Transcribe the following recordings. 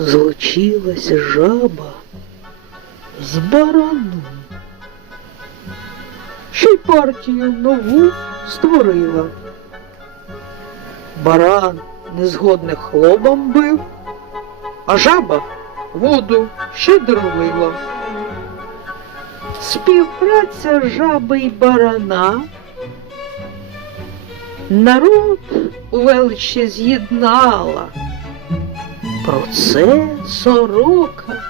злучилась жаба з бараном. Ще й партію нову створила. Баран незгодних хлобом бив, а жаба воду щедро лила. Співпраця жаби й барана народ у величі з'єднала. Про це сорока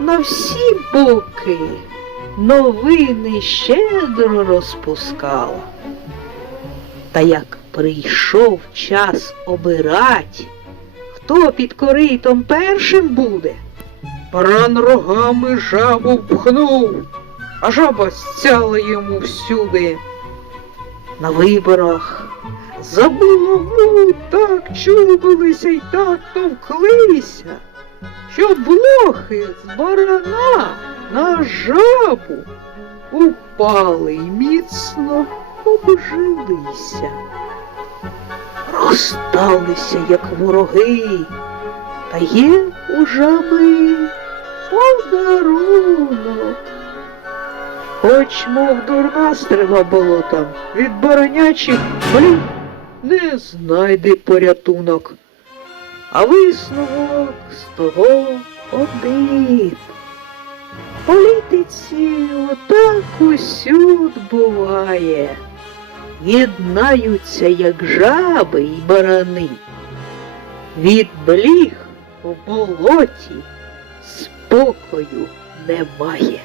на всі боки новини щедро розпускала. Та як прийшов час обирать, хто під коритом першим буде, баран рогами жабу впхнув, а жаба стяла йому всюди. На виборах за булаву так чубилися й так товклися, що блохи з барана на жабу упали й міцно обжилися. Розсталися, як вороги, та є у жаби подарунок. Хоч, мов дурна стрела болотом, від баранячих блін не знайде порятунок. А висновок з того один. Політиці отак усюд буває. Єднаються, як жаби й барани. Від бліг в болоті спокою немає.